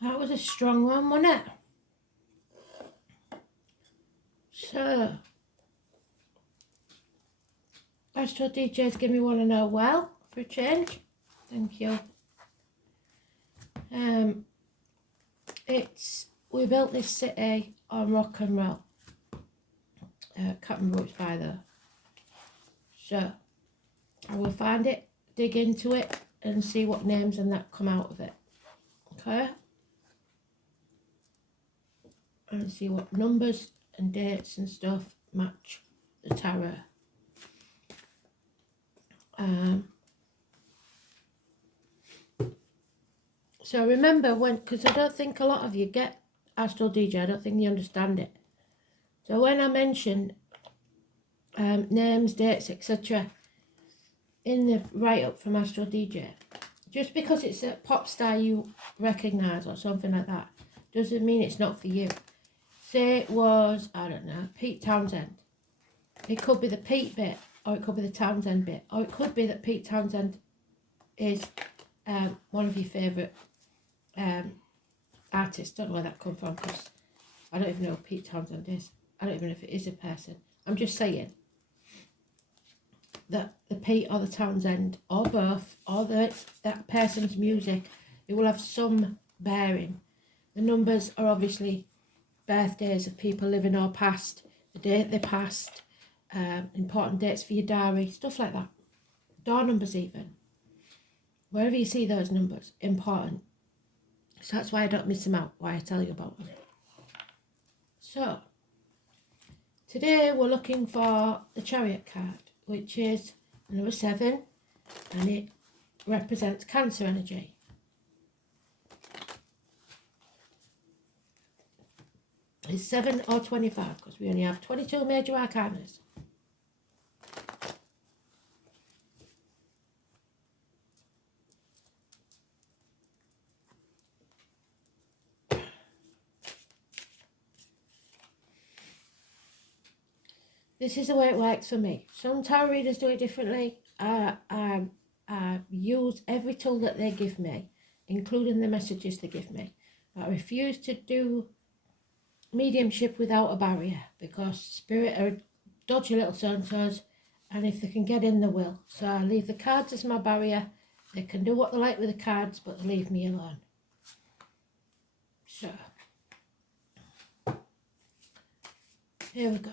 That was a strong one, wasn't it? So, Astro DJ's give me want to know well for a change. Thank you. We built this city on rock and roll. Can't remember which by though. So, I will find it, dig into it, and see what names and that come out of it. Okay? And see what numbers and dates and stuff match the tarot. So remember because I don't think a lot of you get Astral DJ, I don't think you understand it. So when I mention names, dates, etc. in the write-up from Astral DJ, just because it's a pop star you recognise or something like that, doesn't mean it's not for you. Say it was, I don't know, Pete Townsend. It could be the Pete bit, or it could be the Townsend bit, or it could be that Pete Townsend is one of your favourite artists. Don't know where that come from, because I don't even know who Pete Townsend is. I don't even know if it is a person. I'm just saying that the Pete or the Townsend, or both, or that person's music, it will have some bearing. The numbers are obviously birthdays of people living or past, the date they passed, important dates for your diary, stuff like that. Door numbers even. Wherever you see those numbers, important. So that's why I don't miss them out, why I tell you about them. So, today we're looking for the Chariot card, which is number 7, and it represents Cancer energy. It's 7 or 25, because we only have 22 major arcanas. This is the way it works for me. Some tarot readers do it differently. I use every tool that they give me, including the messages they give me. I refuse to do mediumship without a barrier, because spirit are dodgy little so-and-sos, and if they can get in, they will. So I leave the cards as my barrier. They can do what they like with the cards, but they leave me alone. So, here we go.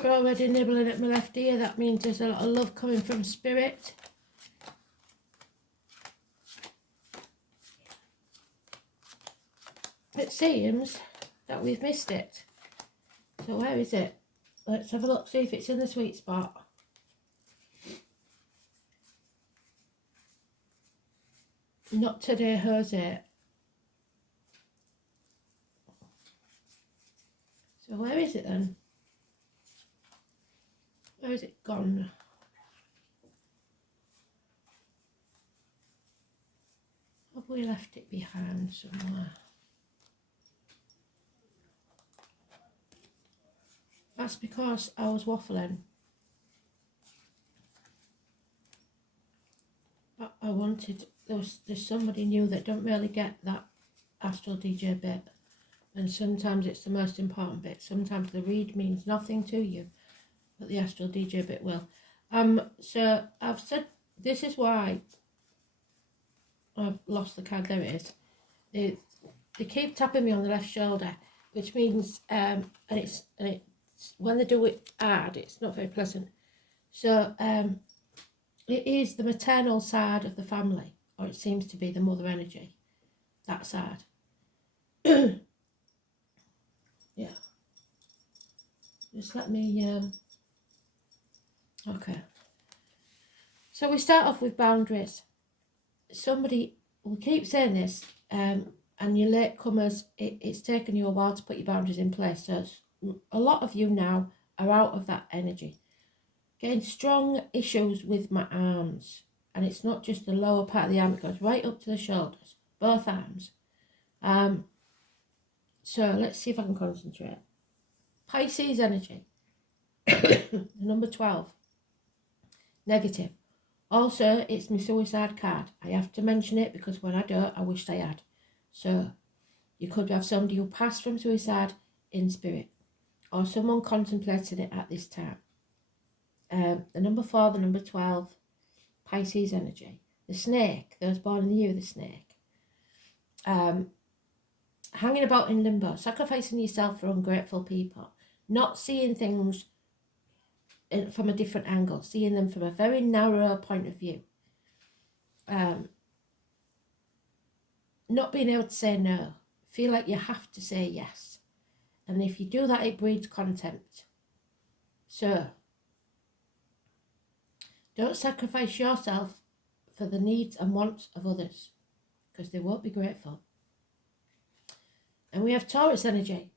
We're already nibbling at my left ear. That means there's a lot of love coming from spirit. It seems that we've missed it. So where is it? Let's have a look, see if it's in the sweet spot. Not today, Jose. So where is it then? Where is it gone? Have we left it behind somewhere? That's because I was waffling. But I wanted, there's somebody new that don't really get that Astral DJ bit. And sometimes it's the most important bit. Sometimes the read means nothing to you, but the Astral DJ bit will. So I've said, this is why I've lost the card. There it is. They keep tapping me on the left shoulder, which means, and it's when they do it hard, it's not very pleasant. So it is the maternal side of the family, or it seems to be the mother energy, that side. Yeah. Just let me Okay. So we start off with boundaries. Somebody, we keep saying this, and your latecomers, it's taken you a while to put your boundaries in place. So a lot of you now are out of that energy. Getting strong issues with my arms. And it's not just the lower part of the arm, it goes right up to the shoulders, both arms. So let's see if I can concentrate. Pisces energy, number 12, negative. Also, it's my suicide card. I have to mention it because when I don't, I wished I had. So you could have somebody who passed from suicide in spirit, or someone contemplating it at this time. The number 4, the number 12, Pisces energy. The snake, those born in the year of the snake. Hanging about in limbo, sacrificing yourself for ungrateful people, not seeing things from a different angle, seeing them from a very narrow point of view. Not being able to say no, feel like you have to say yes. And if you do that, it breeds contempt. So, don't sacrifice yourself for the needs and wants of others, because they won't be grateful. And we have Taurus energy.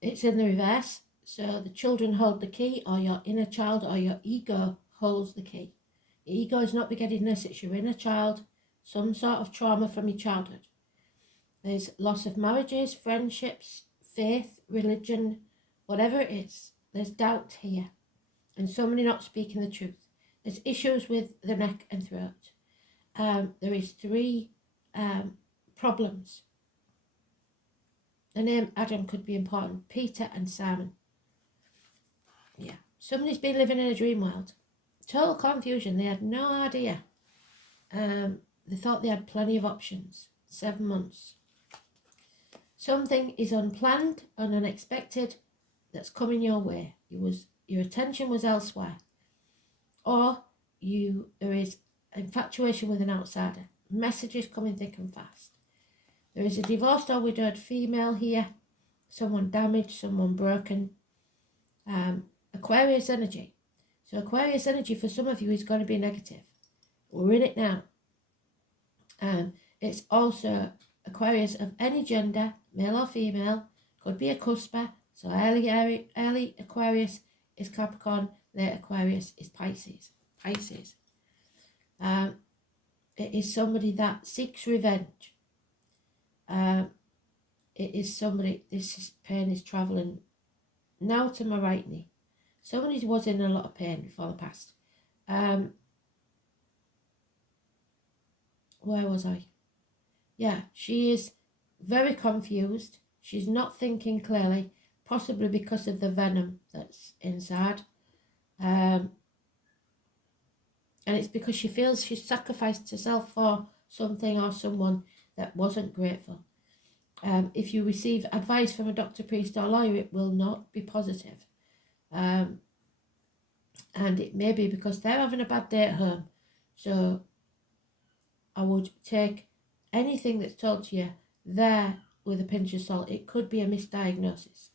It's in the reverse. So the children hold the key, or your inner child or your ego holds the key. Your ego is not begetterness, it's your inner child, some sort of trauma from your childhood. There's loss of marriages, friendships, faith, religion, whatever it is. There's doubt here. And somebody not speaking the truth. There's issues with the neck and throat. There is 3 problems. The name Adam could be important. Peter and Simon. Yeah. Somebody's been living in a dream world. Total confusion. They had no idea. They thought they had plenty of options. 7 months. Something is unplanned and unexpected that's coming your way. Your attention was elsewhere. Or there is infatuation with an outsider. Messages coming thick and fast. There is a divorced or widowed female here. Someone damaged, someone broken. Aquarius energy. So Aquarius energy for some of you is going to be negative. We're in it now. It's also Aquarius of any gender, male or female. Could be a cusper. So early Aquarius is Capricorn. Late Aquarius is Pisces. It is somebody that seeks revenge. It is somebody, pain is travelling now to my right knee. Somebody was in a lot of pain before the past. Where was I? Yeah, she is very confused. She's not thinking clearly, possibly because of the venom that's inside. And it's because she feels she's sacrificed herself for something or someone that wasn't grateful. If you receive advice from a doctor, priest or lawyer, it will not be positive. And it may be because they're having a bad day at home. So I would take anything that's told to you there with a pinch of salt. It could be a misdiagnosis.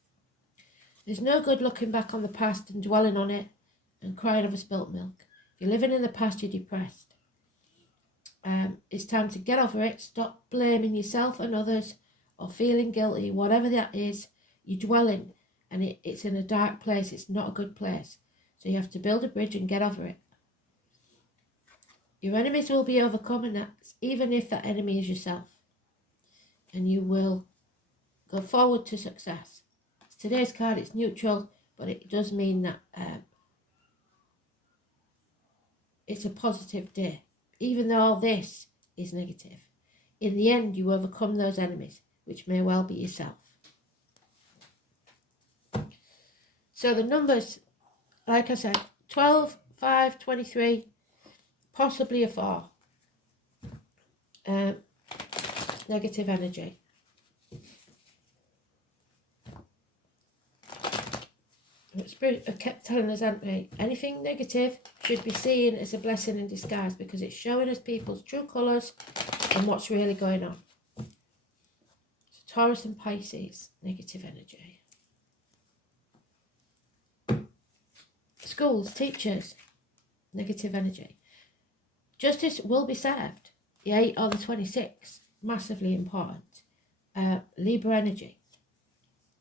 There's no good looking back on the past and dwelling on it and crying over spilt milk. If you're living in the past, you're depressed. It's time to get over it. Stop blaming yourself and others or feeling guilty, whatever that is. You're dwelling and it's in a dark place. It's not a good place. So you have to build a bridge and get over it. Your enemies will be overcome, and that's even if that enemy is yourself. And you will go forward to success. Today's card, it's neutral, but it does mean that it's a positive day. Even though all this is negative, in the end you overcome those enemies, which may well be yourself. So the numbers, like I said, 12, 5, 23, possibly a 4. Negative energy. Spirit have kept telling us, haven't they? Anything negative should be seen as a blessing in disguise, because it's showing us people's true colours and what's really going on. So Taurus and Pisces, negative energy. Schools, teachers, negative energy. Justice will be served. The 8 or the 26, massively important. Libra energy.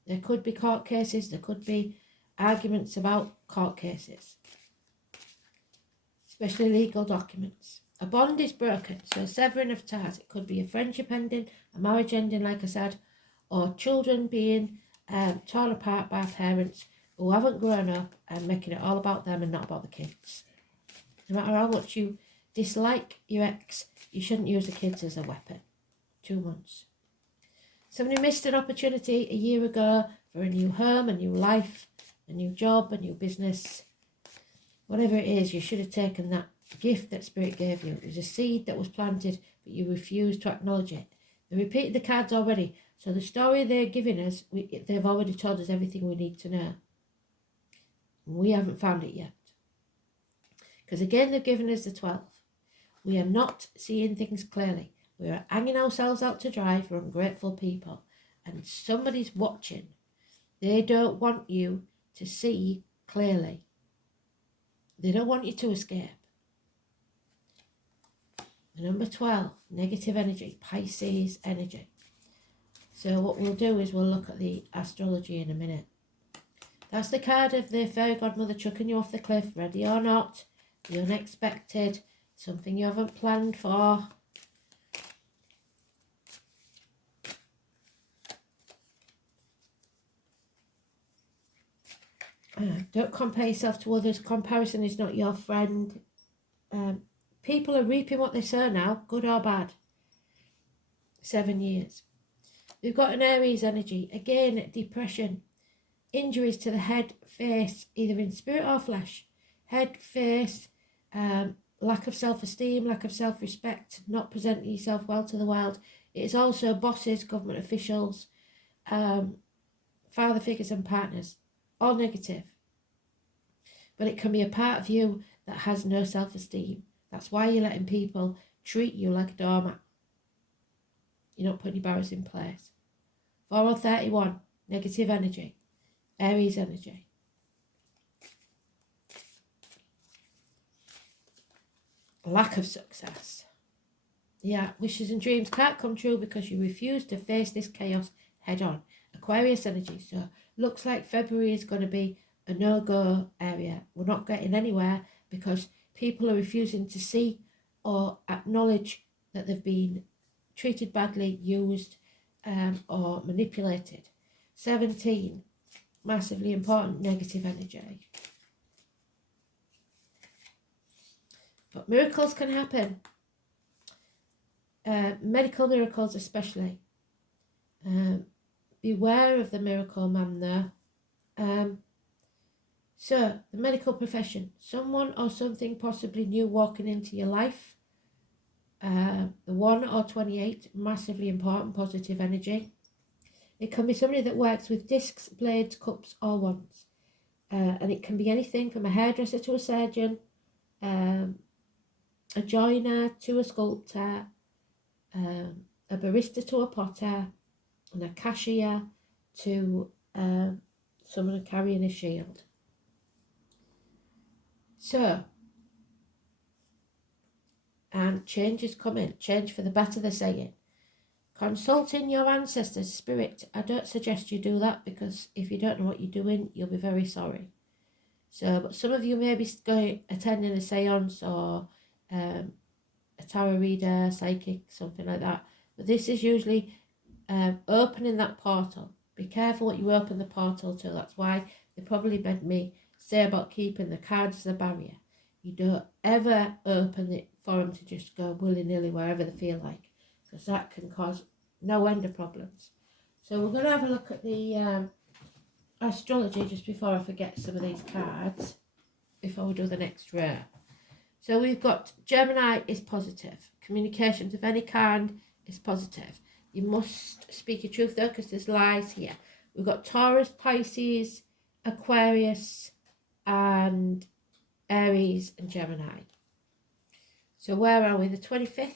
There could be court cases, there could be arguments about court cases, especially legal documents. A bond is broken, so a severing of ties. It could be a friendship ending, a marriage ending, like I said, or children being torn apart by parents who haven't grown up and making it all about them and not about the kids. No matter how much you dislike your ex, you shouldn't use the kids as a weapon. 2 months. Somebody missed an opportunity a year ago for a new home, a new life, a new job, a new business. Whatever it is, you should have taken that gift that Spirit gave you. It was a seed that was planted, but you refused to acknowledge it. They repeated the cards already, so the story they're giving us, they've already told us everything we need to know. We haven't found it yet. Because again, they've given us the 12. We are not seeing things clearly. We are hanging ourselves out to dry for ungrateful people. And somebody's watching. They don't want you to see clearly. They don't want you to escape. Number 12, negative energy, Pisces energy. So what we'll do is we'll look at the astrology in a minute. That's the card of the fairy godmother chucking you off the cliff, ready or not, the unexpected, something you haven't planned for. Don't compare yourself to others. Comparison is not your friend. People are reaping what they sow now, good or bad. 7 years. We've got an Aries energy. Again, depression. Injuries to the head, face, either in spirit or flesh. Head, face, lack of self-esteem, lack of self-respect, not presenting yourself well to the world. It is also bosses, government officials, father figures and partners. All negative. But it can be a part of you that has no self-esteem. That's why you're letting people treat you like a doormat. You're not putting your barriers in place. 4 or 31, negative energy. Aries energy. Lack of success. Yeah, wishes and dreams can't come true because you refuse to face this chaos head on. Aquarius energy. So looks like February is going to be a no-go area. We're not getting anywhere because people are refusing to see or acknowledge that they've been treated badly, used, or manipulated. 17, massively important, negative energy. But miracles can happen. Medical miracles especially. Beware of the miracle man there. So, the medical profession. Someone or something possibly new walking into your life. The 1 or 28, massively important, positive energy. It can be somebody that works with discs, blades, cups, or wands. And it can be anything from a hairdresser to a surgeon, a joiner to a sculptor, a barista to a potter, and a cashier to someone carrying a shield. So, and change is coming. Change for the better, they're saying. Consulting your ancestors' spirit. I don't suggest you do that because if you don't know what you're doing, you'll be very sorry. So, but some of you may be attending a seance or a tarot reader, psychic, something like that. But this is usually opening that portal. Be careful what you open the portal to. That's why they probably made me say about keeping the cards as a barrier. You don't ever open it for them to just go willy-nilly wherever they feel like, because that can cause no end of problems. So we're going to have a look at the astrology just before I forget some of these cards, before we do the next row. So we've got Gemini is positive. Communications of any kind is positive. You must speak your truth though, because there's lies here. We've got Taurus, Pisces, Aquarius, and Aries and Gemini. So where are we? The 25th.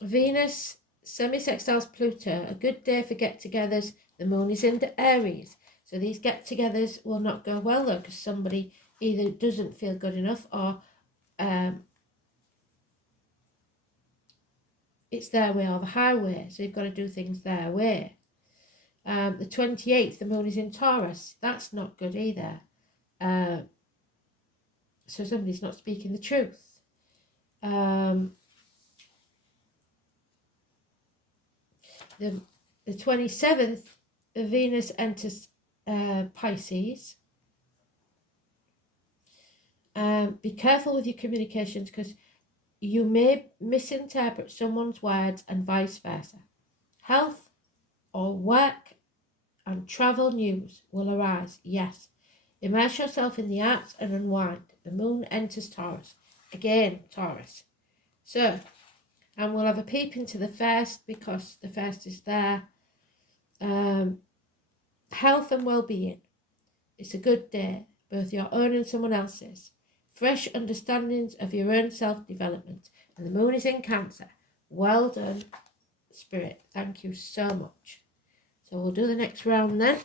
Venus, semi-sextiles Pluto. A good day for get-togethers. The moon is into Aries. So these get-togethers will not go well though, because somebody either doesn't feel good enough or it's their way or the highway. So you've got to do things their way. The 28th, the moon is in Taurus. That's not good either. So somebody's not speaking the truth. The 27th, Venus enters Pisces. Be careful with your communications, because you may misinterpret someone's words and vice versa. Health or work and travel news will arise, yes. Immerse yourself in the arts and unwind. The moon enters Taurus. Again, Taurus. So, and we'll have a peep into the first, because the first is there. Health and well-being. It's a good day, both your own and someone else's. Fresh understandings of your own self-development. And the moon is in Cancer. Well done, Spirit. Thank you so much. So we'll do the next round then.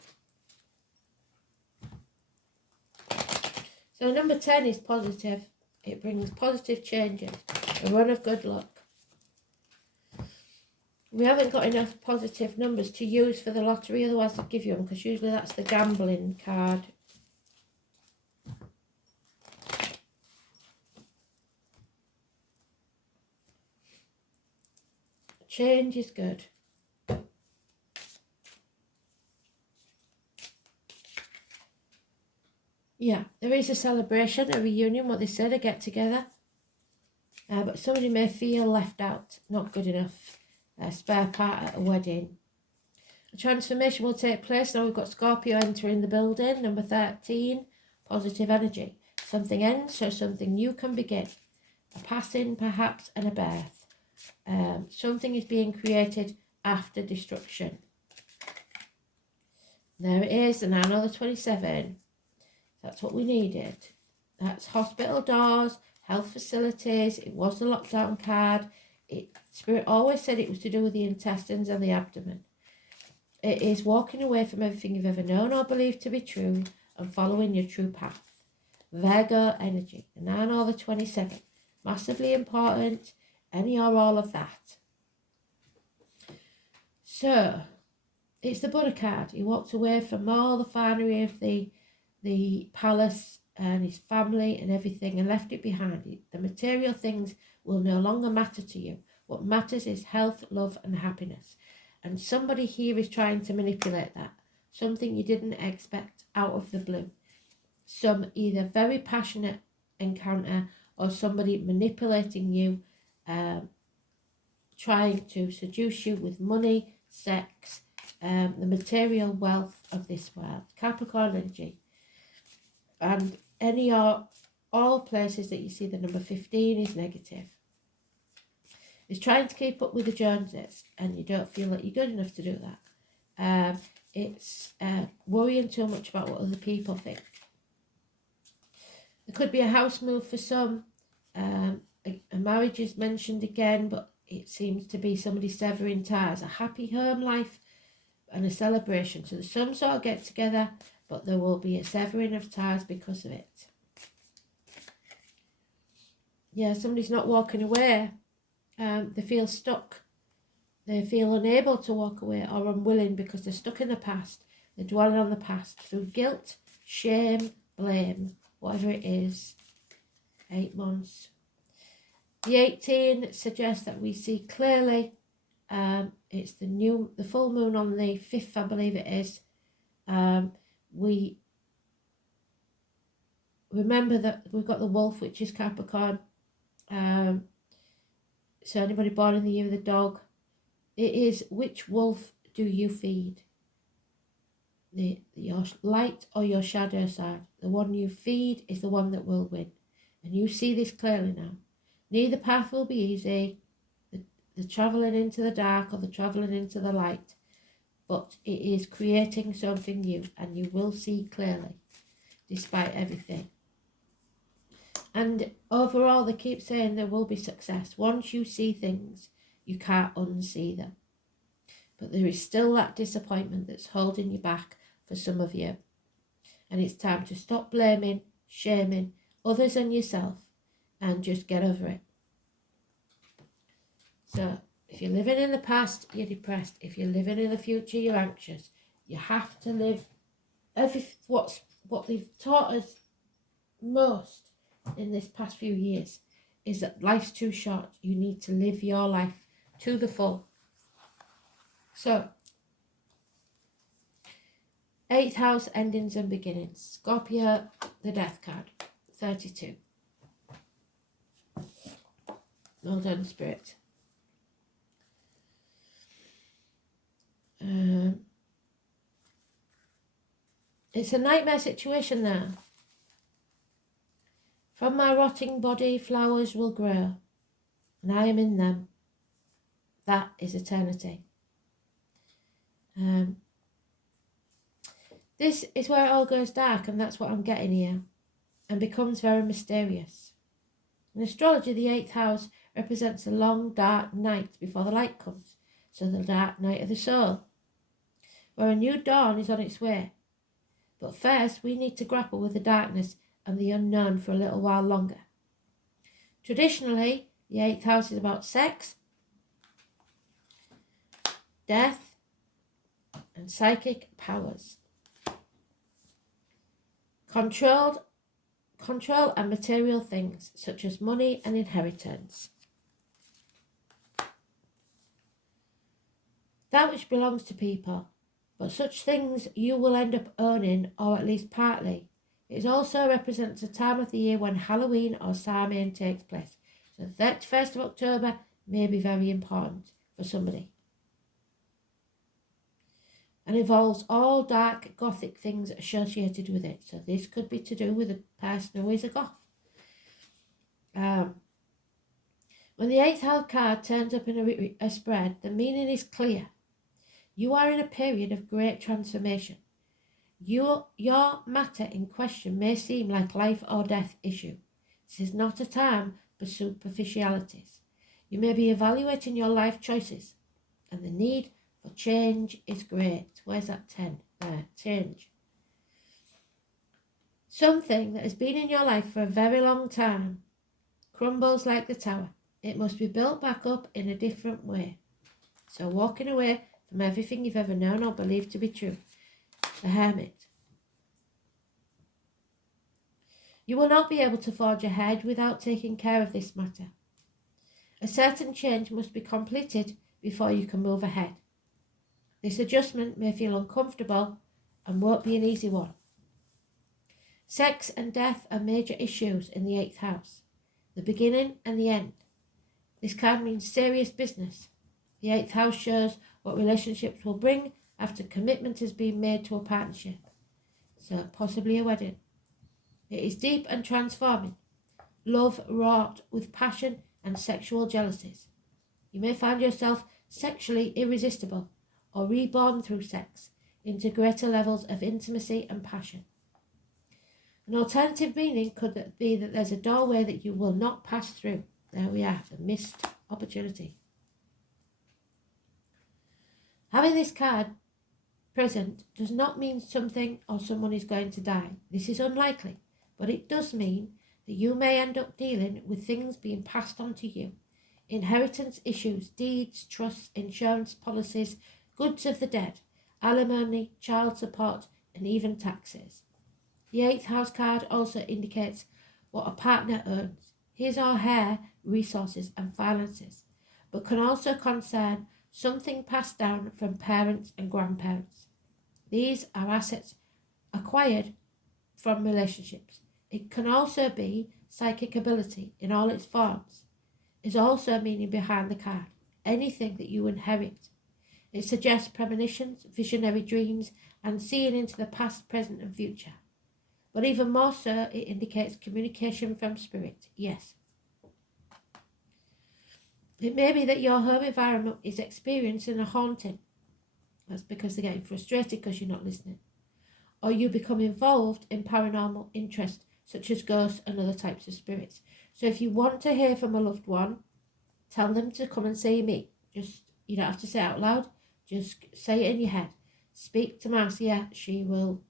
So number 10 is positive. It brings positive changes. A run of good luck. We haven't got enough positive numbers to use for the lottery, otherwise I'd give you them, because usually that's the gambling card. Change is good. Yeah, there is a celebration, a reunion, what they said, a get together. But somebody may feel left out, not good enough. A spare part at a wedding. A transformation will take place. Now we've got Scorpio entering the building. Number 13, positive energy. Something ends, so something new can begin. A passing, perhaps, and a birth. Something is being created after destruction. There it is, and now the 27. That's what we needed. That's hospital doors, health facilities. It was the lockdown card. Spirit always said it was to do with the intestines and the abdomen. It is walking away from everything you've ever known or believed to be true and following your true path. Virgo energy, the 9 or the 27. Massively important, any or all of that. So, it's the Buddha card. He walked away from all the finery of the palace and his family and everything and left it behind. The material things will no longer matter to you. What matters is health, love and happiness. And somebody here is trying to manipulate that. Something you didn't expect out of the blue. Some either very passionate encounter or somebody manipulating you, trying to seduce you with money, sex, the material wealth of this world. Capricorn energy. And any or all places that you see the number 15 is negative. It's trying to keep up with the Joneses and you don't feel like you're good enough to do that. It's worrying too much about what other people think. There could be a house move for some. A marriage is mentioned again, but it seems to be somebody severing ties. A happy home life and a celebration. So there's some sort of get together, but there will be a severing of ties because of it. Yeah, somebody's not walking away. They feel stuck. They feel unable to walk away or unwilling because they're stuck in the past. They're dwelling on the past through guilt, shame, blame, whatever it is. 8 months. The 18 suggests that we see clearly. It's the full moon on the 5th, I believe it is. We remember that we've got the wolf, which is Capricorn. So anybody born in the year of the dog, it is which wolf do you feed? Your light or your shadow side? The one you feed is the one that will win. And you see this clearly now. Neither path will be easy. The travelling into the dark or the travelling into the light. But it is creating something new and you will see clearly despite everything. And overall, they keep saying there will be success. Once you see things, you can't unsee them. But there is still that disappointment that's holding you back for some of you. And it's time to stop blaming, shaming others and yourself and just get over it. So if you're living in the past, you're depressed. If you're living in the future, you're anxious. You have to live what they've taught us most in this past few years is that life's too short. You need to live your life to the full. So, 8th house, endings and beginnings. Scorpio, the death card, 32. Well done, Spirit. It's a nightmare situation now. From my rotting body, flowers will grow, and I am in them. That is eternity. This is where it all goes dark, and that's what I'm getting here, and becomes very mysterious. In astrology, the 8th house represents a long, dark night before the light comes, so the dark night of the soul, where a new dawn is on its way. But first, we need to grapple with the darkness and the unknown for a little while longer. Traditionally, the 8th house is about sex, death, and psychic powers. Control and material things, such as money and inheritance. That which belongs to people, but such things you will end up owning, or at least partly. It also represents a time of the year when Halloween or Samhain takes place. So the 31st of October may be very important for somebody. And involves all dark gothic things associated with it. So this could be to do with a person who is a goth. When the 8th house card turns up in a spread, the meaning is clear. You are in a period of great transformation. Your matter in question may seem like life or death issue. This is not a time for superficialities. You may be evaluating your life choices, and the need for change is great. Where's that 10? There, change. Something that has been in your life for a very long time crumbles like the tower. It must be built back up in a different way. So walking away from everything you've ever known or believed to be true. The Hermit. You will not be able to forge ahead without taking care of this matter. A certain change must be completed before you can move ahead. This adjustment may feel uncomfortable and won't be an easy one. Sex and death are major issues in the 8th house, the beginning and the end. This card means serious business. The 8th house shows what relationships will bring after commitment has been made to a partnership, so possibly a wedding. It is deep and transforming, love wrought with passion and sexual jealousies. You may find yourself sexually irresistible or reborn through sex into greater levels of intimacy and passion. An alternative meaning could be that there's a doorway that you will not pass through. There we are, the missed opportunity. Having this card present does not mean something or someone is going to die. This is unlikely, but it does mean that you may end up dealing with things being passed on to you. Inheritance issues, deeds, trusts, insurance policies, goods of the dead, alimony, child support, and even taxes. The 8th house card also indicates what a partner owns, his or her resources and finances, but can also concern something passed down from parents and grandparents. These are assets acquired from relationships. It can also be psychic ability in all its forms. Is also meaning behind the card, anything that you inherit. It suggests premonitions, visionary dreams, and seeing into the past, present, and future. But even more so, it indicates communication from spirit, yes. It may be that your home environment is experiencing a haunting. That's because they're getting frustrated because you're not listening. Or you become involved in paranormal interest, such as ghosts and other types of spirits. So if you want to hear from a loved one, tell them to come and see me. You don't have to say it out loud, just say it in your head. speak to Marcia. She will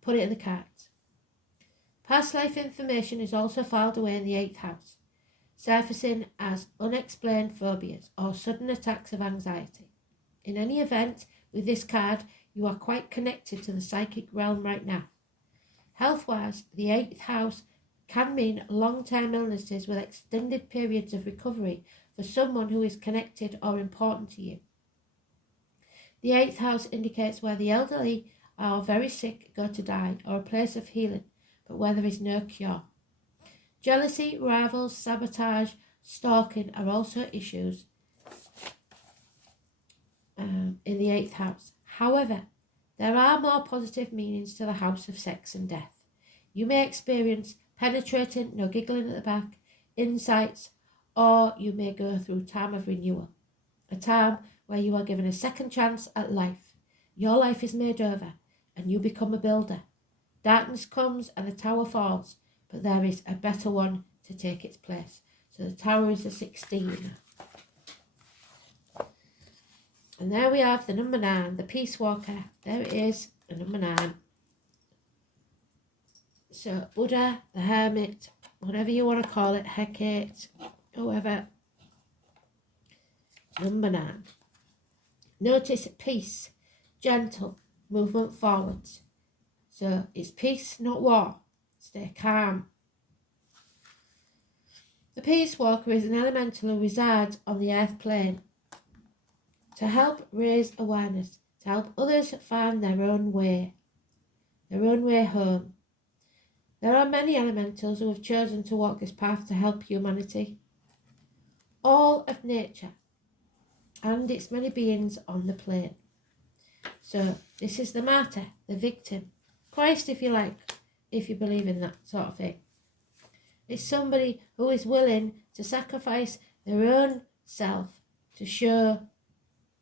put it in the cards. Past life information is also filed away in the 8th house, surfacing as unexplained phobias or sudden attacks of anxiety. In any event, with this card, you are quite connected to the psychic realm right now. Health-wise, the 8th house can mean long-term illnesses with extended periods of recovery for someone who is connected or important to you. The 8th house indicates where the elderly are very sick, go to die, or a place of healing, but where there is no cure. Jealousy, rivals, sabotage, stalking are also issues in the 8th house. However, there are more positive meanings to the house of sex and death. You may experience penetrating, no giggling at the back, insights, or you may go through a time of renewal, a time where you are given a second chance at life. Your life is made over, and you become a builder. Darkness comes and the tower falls, but there is a better one to take its place. So the tower is a 16. And there we have the number 9, the Peace Walker. There it is, the number 9. So Buddha, the Hermit, whatever you want to call it, Hecate, whoever. Number 9. Notice peace, gentle, movement forwards. So it's peace, not war. Stay calm. The Peace Walker is an elemental who resides on the earth plane to help raise awareness, to help others find their own way home. There are many elementals who have chosen to walk this path to help humanity. All of nature and its many beings on the plane. So this is the martyr, the victim, Christ if you like, if you believe in that sort of thing. It's somebody who is willing to sacrifice their own self to show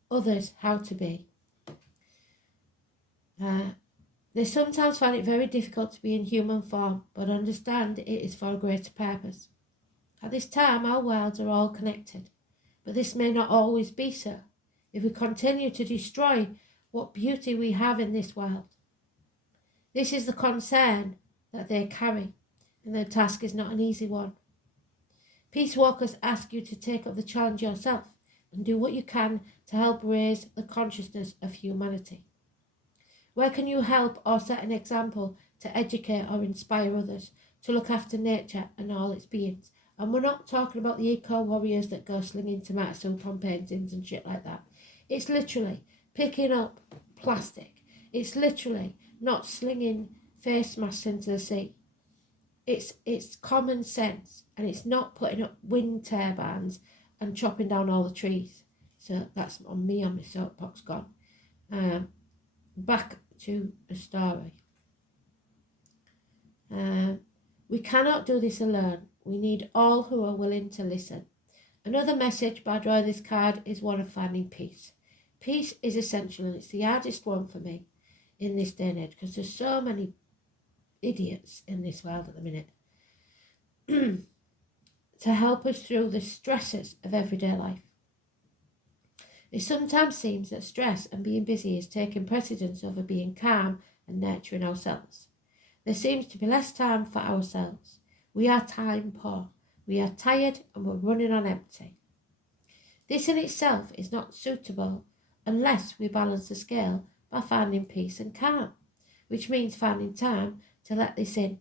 others how to be. They sometimes find it very difficult to be in human form, but understand it is for a greater purpose. At this time, our worlds are all connected, but this may not always be so if we continue to destroy what beauty we have in this world. This is the concern that they carry, and their task is not an easy one. Peace Walkers ask you to take up the challenge yourself and do what you can to help raise the consciousness of humanity. Where can you help or set an example to educate or inspire others to look after nature and all its beings? And we're not talking about the eco-warriors that go slinging tomato soup on paintings and shit like that. It's literally picking up plastic. It's literally not slinging face masks into the sea. It's common sense, and it's not putting up wind turbines and chopping down all the trees. So that's on me on my soapbox gone. Back to the story. We cannot do this alone. We need all who are willing to listen. Another message by drawing this card is one of finding peace. Peace is essential, and it's the hardest one for me in this day and age because there's so many idiots in this world at the minute to help us through the stresses of everyday life. It sometimes seems that stress and being busy is taking precedence over being calm and nurturing ourselves. There seems to be less time for ourselves. We are time poor. We are tired and we're running on empty. This in itself is not suitable unless we balance the scale by finding peace and calm, which means finding time to let this in,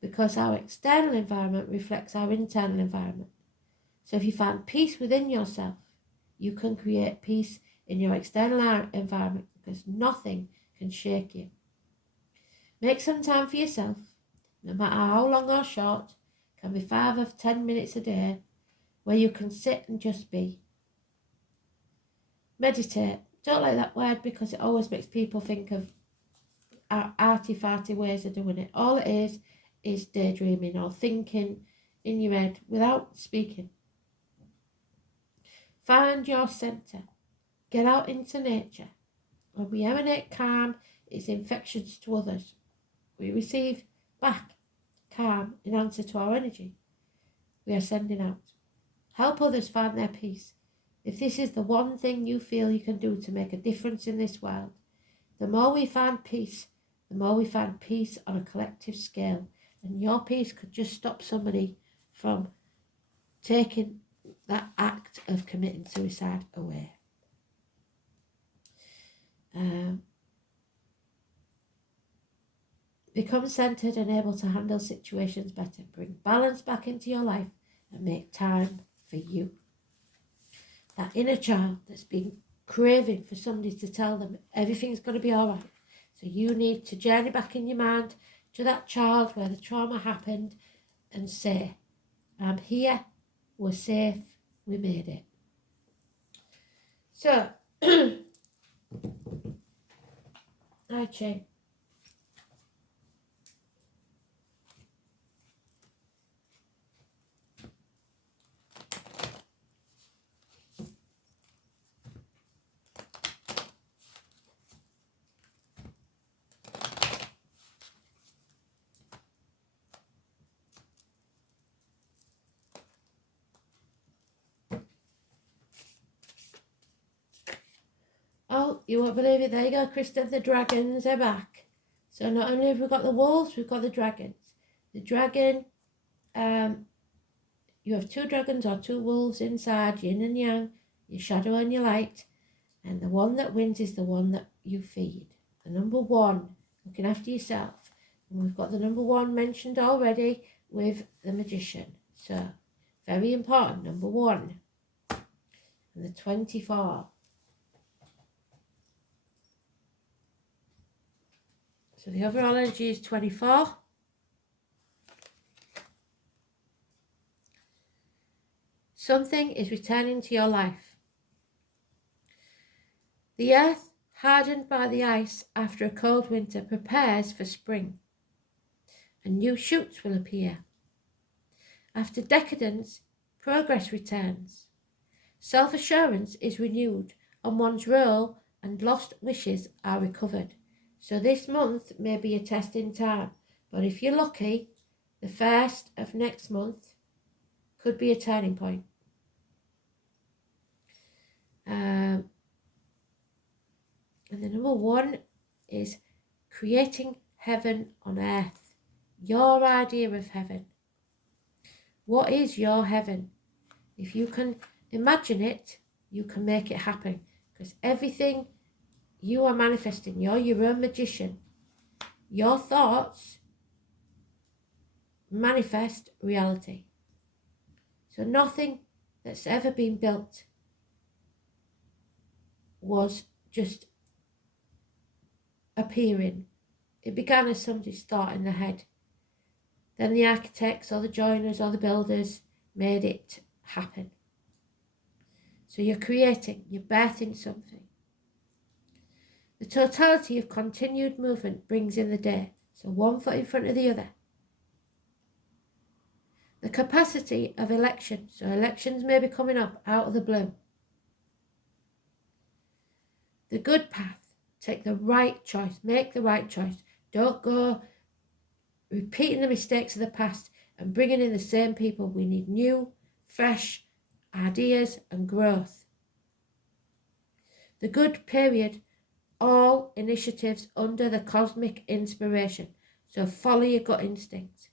because our external environment reflects our internal environment. So if you find peace within yourself, you can create peace in your external environment because nothing can shake you. Make some time for yourself, no matter how long or short, can be 5 or 10 minutes a day, where you can sit and just be. Meditate. Don't like that word because it always makes people think of arty-farty ways of doing it. All it is daydreaming or thinking in your head without speaking. Find your centre. Get out into nature. When we emanate calm, it's infectious to others. We receive back calm in answer to our energy we are sending out. Help others find their peace. if this is the one thing you feel you can do to make a difference in this world, the more we find peace, the more we find peace on a collective scale. And your peace could just stop somebody from taking that act of committing suicide away. Become centered and able to handle situations better. Bring balance back into your life and make time for you. That inner child that's been craving for somebody to tell them everything's going to be all right. So you need to journey back in your mind to that child where the trauma happened and say, I'm here, we're safe, we made it. So, I change. Oh, you won't believe it. There you go, Krista. The dragons are back. So not only have we got the wolves, we've got the dragons. The dragon, you have two dragons or two wolves inside, yin and yang, your shadow and your light. And the one that wins is the one that you feed. The number one, looking after yourself. And we've got the number one mentioned already with the magician. So, very important, number one. And the 24. So the overall energy is 24. Something is returning to your life. The earth, hardened by the ice after a cold winter, prepares for spring, and new shoots will appear. After decadence, progress returns. Self-assurance is renewed, and one's role and lost wishes are recovered. So this month may be a testing time, but if you're lucky, the first of next month could be a turning point. And the number one is creating heaven on earth. Your idea of heaven. What is your heaven? If you can imagine it, you can make it happen. Because everything you are manifesting, you're your own magician. Your thoughts manifest reality. So nothing that's ever been built was just appearing. It began as somebody's thought in the head. Then the architects or the joiners or the builders made it happen. So you're creating, you're birthing something. The totality of continued movement brings in the day. So one foot in front of the other. The capacity of election. So elections may be coming up out of the blue. The good path. Take the right choice. Make the right choice. Don't go repeating the mistakes of the past and bringing in the same people. We need new, fresh ideas and growth. The good period. All initiatives under the cosmic inspiration. So follow your gut instinct.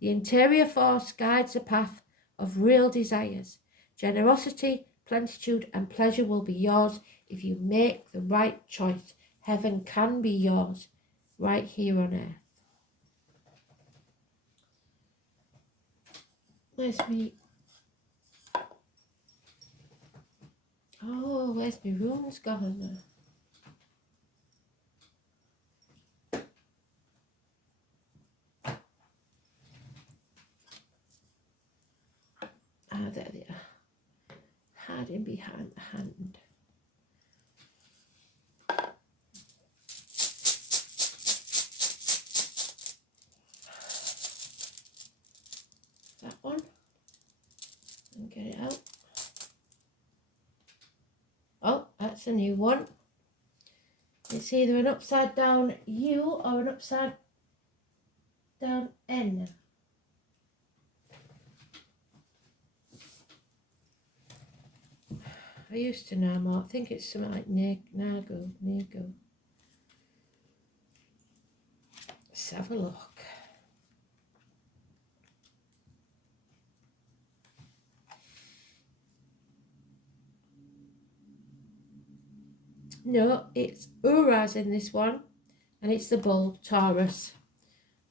The interior force guides the path of real desires. Generosity, plenitude and pleasure will be yours if you make the right choice. Heaven can be yours right here on earth. Where's me? Oh, where's my runes gone now? Ah, there they are. Hiding behind the hand. That one. And get it out. Oh, that's a new one. It's either an upside down U or an upside down N. I used to know more. I think it's something like Nagu. Let's have a look. No, it's Uras in this one, and it's the bull, Taurus.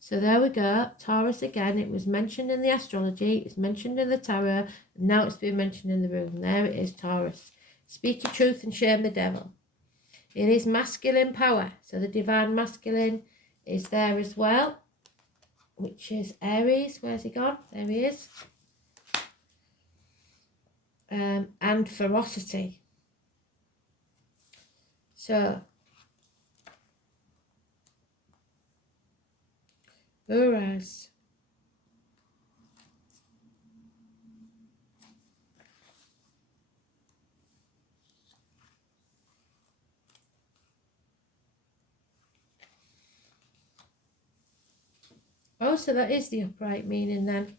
So there we go, Taurus again. It was mentioned in the astrology, it's mentioned in the tarot, and now it's been mentioned in the rune. There it is, Taurus. Speak your truth and shame the devil. It is masculine power, so the divine masculine is there as well, which is Aries. Where's he gone? There he is. And ferocity. So Uras. Oh, so that is the upright meaning then.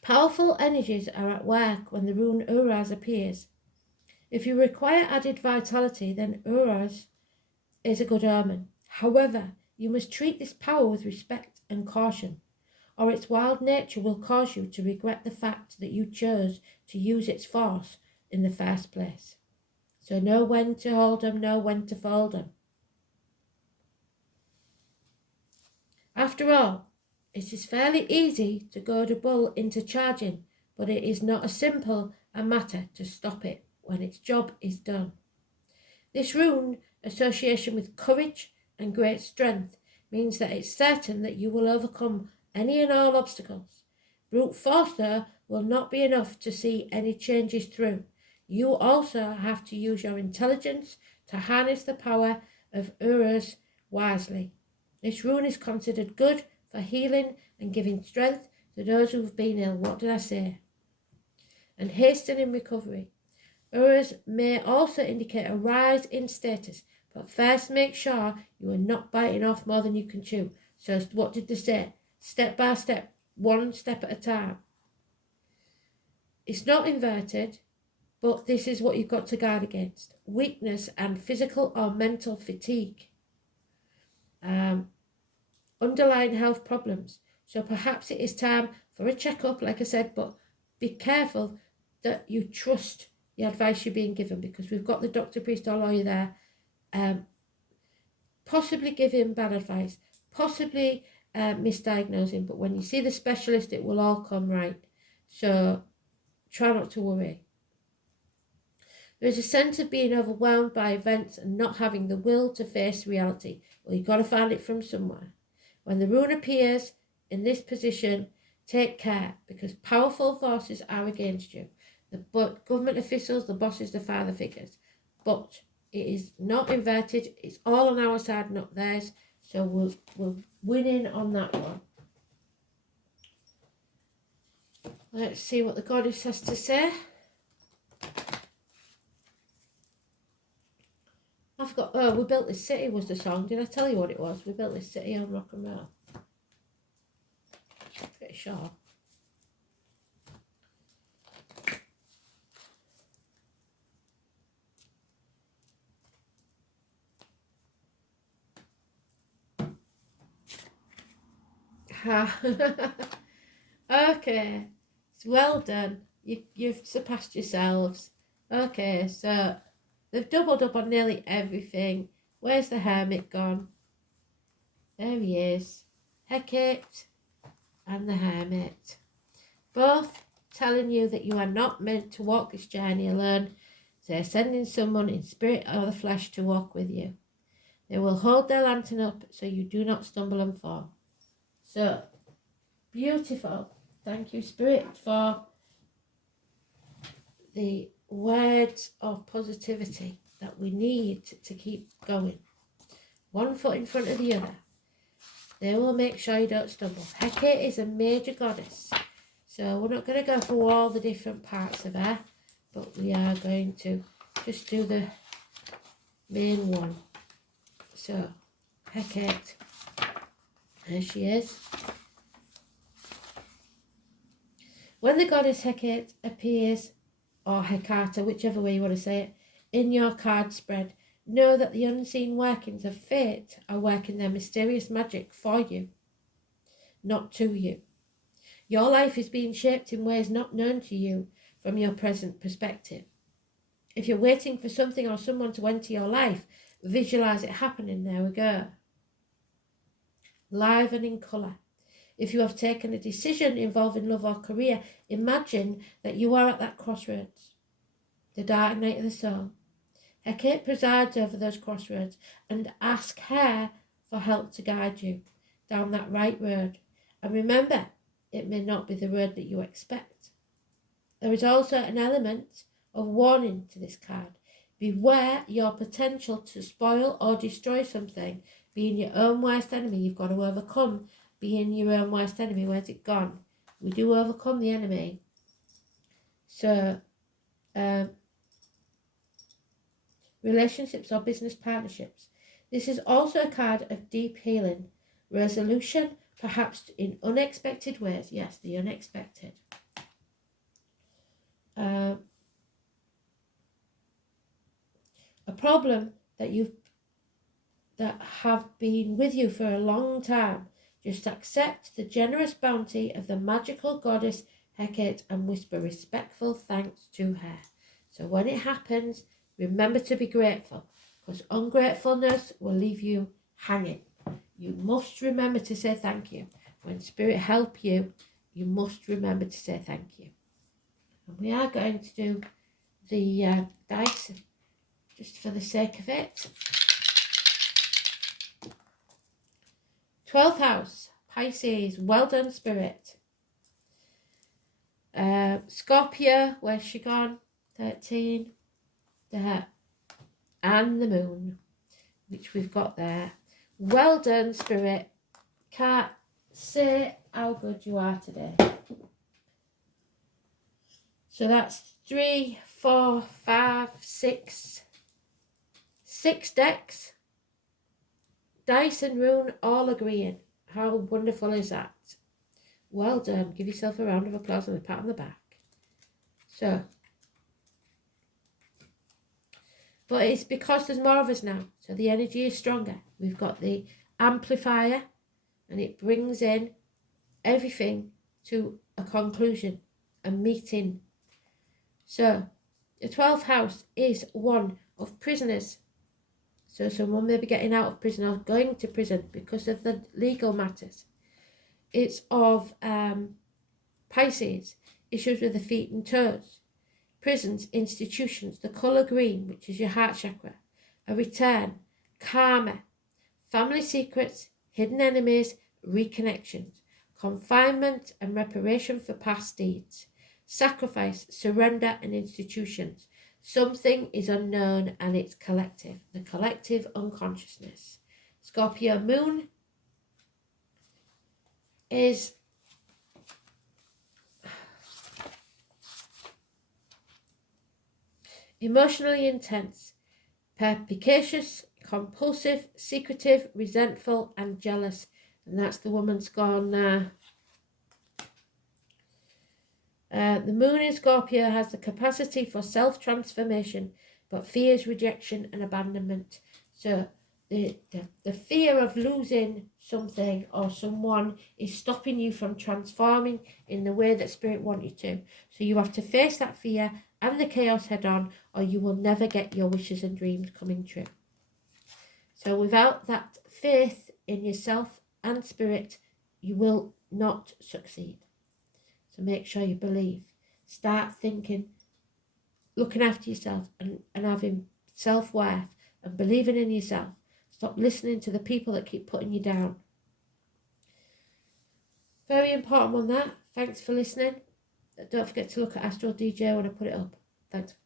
Powerful energies are at work when the rune Uras appears. If you require added vitality, then Uras is a good omen. However, you must treat this power with respect and caution, or its wild nature will cause you to regret the fact that you chose to use its force in the first place. So know when to hold them, know when to fold them. After all, it is fairly easy to goad a bull into charging, but it is not as simple a matter to stop it when its job is done. This rune association with courage and great strength means that it's certain that you will overcome any and all obstacles. Brute force, though, will not be enough to see any changes through. You also have to use your intelligence to harness the power of Uras wisely. This rune is considered good for healing and giving strength to those who have been ill. What did I say? And hastening recovery. Uras may also indicate a rise in status, but first make sure you are not biting off more than you can chew. So what did they say? Step by step, one step at a time. It's not inverted, but this is what you've got to guard against. Weakness and physical or mental fatigue. Underlying health problems. So perhaps it is time for a checkup, like I said, but be careful that you trust the advice you're being given, because we've got the doctor, priest or lawyer there. Possibly give him bad advice, possibly misdiagnose him, but when you see the specialist it will all come right. So try not to worry. There is a sense of being overwhelmed by events and not having the will to face reality. Well, you've got to find it from somewhere. When the rune appears in this position, take care, because powerful forces are against you. The government officials, the bosses, the father figures. But it is not inverted. It's all on our side, not theirs. So we'll win in on that one. Let's see what the goddess has to say. I forgot. Oh, We Built This City was the song. Did I tell you what it was? We built this city on rock and roll. Pretty sure. Okay, it's well done. You've surpassed yourselves. Okay, so they've doubled up on nearly everything. Where's the hermit gone? There he is. Hecate and the hermit. Both telling you that you are not meant to walk this journey alone. They're sending someone in spirit or the flesh to walk with you. They will hold their lantern up so you do not stumble and fall. So, beautiful. Thank you, Spirit, for the words of positivity that we need to keep going. One foot in front of the other. They will make sure you don't stumble. Hecate is a major goddess. So we're not going to go through all the different parts of her, but we are going to just do the main one. So, Hecate. There she is. When the goddess Hecate appears or Hecata, whichever way you want to say it, in your card spread. Know that the unseen workings of fate are working their mysterious magic for you, not to you. Your life is being shaped in ways not known to you from your present perspective. If you're waiting for something or someone to enter your life, visualize it happening. There we go. Live and in colour. If you have taken a decision involving love or career, imagine that you are at that crossroads, the dark night of the soul. Hecate presides over those crossroads, and ask her for help to guide you down that right road. And remember, it may not be the road that you expect. There is also an element of warning to this card. Beware your potential to spoil or destroy something. Being your own worst enemy, you've got to overcome being your own worst enemy. Where's it gone? We do overcome the enemy. So, relationships or business partnerships. This is also a card of deep healing, resolution, perhaps in unexpected ways. Yes, the unexpected. A problem that have been with you for a long time. Just accept the generous bounty of the magical goddess Hecate and whisper respectful thanks to her. So when it happens, remember to be grateful, because ungratefulness will leave you hanging. You must remember to say thank you. When Spirit help you, you must remember to say thank you. And we are going to do the dice just for the sake of it. 12th house, Pisces, well done, Spirit. Scorpio, where's she gone? 13. There. And the moon, which we've got there. Well done, Spirit. Can't say how good you are today. So that's 3, 4, 5, 6. 6 decks. Dice and rune all agreeing. How wonderful is that? Well done. Give yourself a round of applause and a pat on the back. So, but it's because there's more of us now, so the energy is stronger. We've got the amplifier, and it brings in everything to a conclusion, a meeting. So, the 12th house is one of prisoners. So someone may be getting out of prison or going to prison because of the legal matters. It's of Pisces, issues with the feet and toes. Prisons, institutions, the colour green, which is your heart chakra. A return, karma, family secrets, hidden enemies, reconnections. Confinement and reparation for past deeds. Sacrifice, surrender and institutions. Something is unknown and it's collective. The collective unconsciousness. Scorpio moon is emotionally intense, perspicacious, compulsive, secretive, resentful and jealous. And that's the woman's gone now. The moon in Scorpio has the capacity for self-transformation, but fears rejection and abandonment. So the fear of losing something or someone is stopping you from transforming in the way that Spirit wants you to. So you have to face that fear and the chaos head on, or you will never get your wishes and dreams coming true. So without that faith in yourself and Spirit, you will not succeed. So make sure you believe. Start thinking, looking after yourself and having self-worth and believing in yourself. Stop listening to the people that keep putting you down. Very important on that. Thanks for listening. Don't forget to look at Astro DJ when I put it up. Thanks.